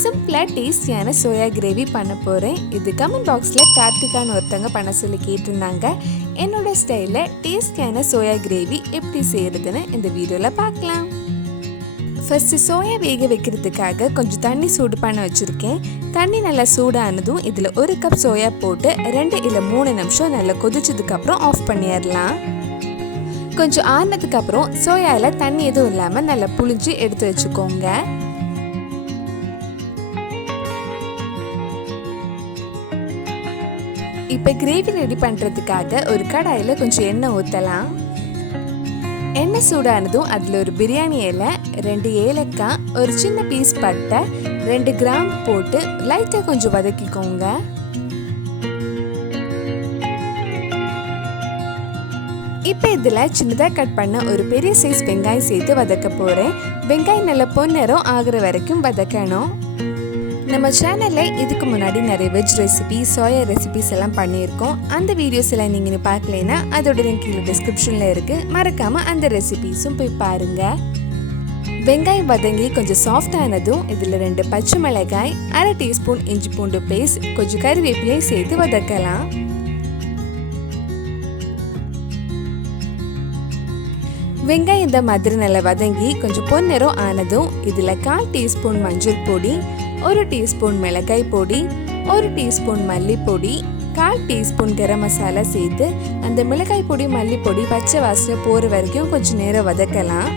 சிம்பிளா டேஸ்டியான soya gravy பண்ண போகிறேன். இது கமெண்ட் பாக்ஸில் கார்த்திகான்னு ஒருத்தவங்க பண்ண சொல்லி கேட்டிருந்தாங்க. என்னோட ஸ்டைலில் டேஸ்டியான சோயா கிரேவி எப்படி செய்கிறதுன்னு இந்த வீடியோவில் பார்க்கலாம். ஃபஸ்ட்டு சோயா வேக வைக்கிறதுக்காக கொஞ்சம் தண்ணி சூடு பண்ண வச்சுருக்கேன். தண்ணி நல்லா சூடானதும் இதில் 1 கப் சோயா போட்டு 2 இல்லை 3 நிமிஷம் நல்லா கொதிச்சதுக்கப்புறம் ஆஃப் பண்ணிடலாம். கொஞ்சம் ஆறினதுக்கப்புறம் சோயாவில் தண்ணி எதுவும் இல்லாமல் நல்லா புளிஞ்சு எடுத்து வச்சுக்கோங்க. இப்போ கிரேவி ரெடி பண்ணுறதுக்காக ஒரு கடாயில் கொஞ்சம் எண்ணெய் ஊற்றலாம். எண்ணெய் சூடானதும் அதில் ஒரு பிரியாணி இலை, 2 ஏலக்காய், ஒரு சின்ன பீஸ் பட்டை, 2 கிராம் போட்டு லைட்டாக கொஞ்சம் வதக்கிக்கோங்க. இப்போ இதில் சின்னதாக கட் பண்ண ஒரு பெரிய சைஸ் வெங்காயம் சேர்த்து வதக்க போகிறேன். வெங்காயம் நல்லா பொன்னிறம் ஆகிற வரைக்கும் வதக்கணும். நம்ம சேனலில் இதுக்கு முன்னாடி நிறைய வெஜ் ரெசிபி, சோயா ரெசிபிஸ் எல்லாம் பண்ணியிருக்கோம். அந்த வீடியோஸ் எல்லாம் நீங்கள் பார்க்கலைன்னா அதோட லிங்க் கீழே டிஸ்கிரிப்ஷனில் இருக்குது. மறக்காமல் அந்த ரெசிபிஸும் போய் பாருங்கள். வெங்காயம் வதங்கி கொஞ்சம் சாஃப்டானதும் இதில் 2 பச்சை மிளகாய், 1/2 டீஸ்பூன் இஞ்சி பூண்டு பேஸ்ட், கொஞ்சம் கறிவேப்பிலையும் சேர்த்து வதக்கலாம். வெங்காயம் இந்த மாதிரி நல்லா வதங்கி கொஞ்சம் பொன்னிறம் ஆனதும் இதில் 1/4 டீஸ்பூன் மஞ்சள் பொடி, 1 டீஸ்பூன் மிளகாய் பொடி, 1 டீஸ்பூன் மல்லிப்பொடி, 1/4 டீஸ்பூன் கரம் மசாலா சேர்த்து அந்த மிளகாய் பொடி மல்லிப்பொடி பச்சை வாசனை போகிற வரைக்கும் கொஞ்சம் நேரம் வதக்கலாம்.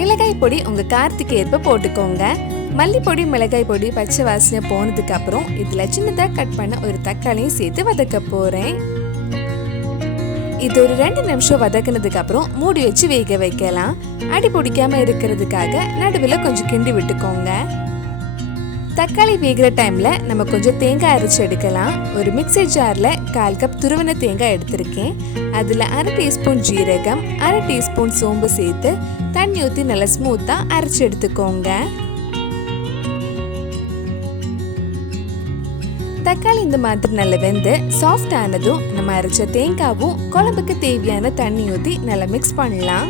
மிளகாய் பொடி உங்கள் காரத்துக்கு ஏற்ப போட்டுக்கோங்க. மல்லிப்பொடி மிளகாய் பொடி பச்சை வாசனை போனதுக்கப்புறம் இதில் சின்னதாக கட் பண்ண ஒரு தக்காளியும் சேர்த்து வதக்க போகிறேன். இது ஒரு 2 நிமிஷம் வதக்கினதுக்கு அப்புறம் மூடி வச்சு வேக வைக்கலாம். அடி பிடிக்காம இருக்கிறதுக்காக நடுவில் கொஞ்சம் கிண்டி விட்டுக்கோங்க. தக்காளி வேகிற டைம்ல நம்ம கொஞ்சம் தேங்காய் அரைச்சி எடுக்கலாம். ஒரு மிக்ஸி ஜார்ல 1/4 கப் துருவன தேங்காய் எடுத்திருக்கேன். அதில் 1/2 டீஸ்பூன் ஜீரகம், 1/2 டீஸ்பூன் சோம்பு சேர்த்து தண்ணி ஊற்றி நல்லா ஸ்மூத்தா அரைச்சி எடுத்துக்கோங்க. தக்காளி இந்த மாதிரி நல்லா வெந்து சாஃப்ட் ஆனதும் நம்ம அரைச்ச தேங்காவும் குழம்புக்கு தேவையான தண்ணி ஊற்றி நல்லா மிக்ஸ் பண்ணலாம்.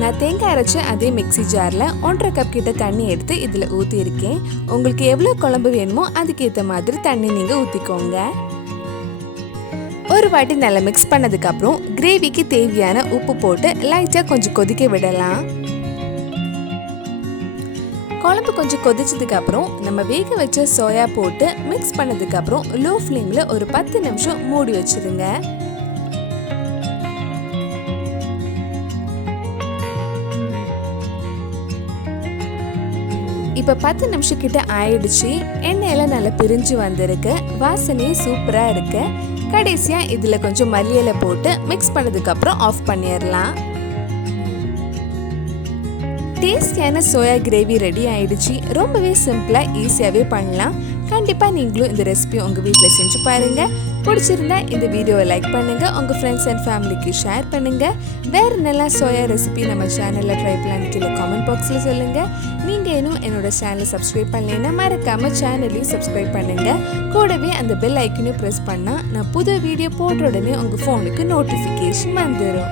நான் தேங்காய் அரைச்ச அதே மிக்ஸி ஜாரில் 1/2 கப் கிட்ட தண்ணி எடுத்து இதில் ஊற்றிருக்கேன். உங்களுக்கு எவ்வளோ குழம்பு வேணுமோ அதுக்கேற்ற மாதிரி தண்ணி நீங்கள் ஊற்றிக்கோங்க. ஒரு வாட்டி நல்லா மிக்ஸ் பண்ணதுக்கப்புறம் கிரேவிக்கு தேவையான உப்பு போட்டு லைட்டாக கொஞ்சம் கொதிக்க விடலாம். குழம்பு கொஞ்சம் கொதிச்சதுக்கப்புறம் நம்ம வேக வச்ச சோயா போட்டு மிக்ஸ் பண்ணதுக்கப்புறம் லோ ஃப்ளேமில் ஒரு 10 நிமிஷம் மூடி வச்சுருங்க. இப்போ 10 நிமிஷம் கிட்ட ஆயிடுச்சு. எண்ணெயெல்லாம் நல்லா பிரிஞ்சு வந்திருக்கு. வாசனையே சூப்பராக இருக்கு. கடைசியாக இதில் கொஞ்சம் மல்லி இலை போட்டு மிக்ஸ் பண்ணதுக்கப்புறம் ஆஃப் பண்ணிடலாம். டேஸ்டியான சோயா கிரேவி ரெடி ஆயிடுச்சு. ரொம்பவே சிம்பிளாக ஈஸியாகவே பண்ணலாம். கண்டிப்பாக நீங்களும் இந்த ரெசிபி உங்கள் வீட்டில் செஞ்சு பாருங்கள். பிடிச்சிருந்தா இந்த வீடியோவை லைக் பண்ணுங்கள், உங்கள் ஃப்ரெண்ட்ஸ் அண்ட் ஃபேமிலிக்கு ஷேர் பண்ணுங்கள். வேறு நல்லா சோயா ரெசிபி நம்ம சேனலில் ட்ரை பண்ணலான்னு கீழே காமெண்ட் பாக்ஸில் சொல்லுங்கள். நீங்கள் இன்னும் என்னோட சேனலை சப்ஸ்கிரைப் பண்ணலைன்னா மறக்காமல் சேனலையும் சப்ஸ்கிரைப் பண்ணுங்கள். கூடவே அந்த பெல் ஐக்கனையும் ப்ரெஸ் பண்ணால் நான் புது வீடியோ போட்ட உடனே உங்கள் ஃபோனுக்கு நோட்டிஃபிகேஷன் வந்துடும்.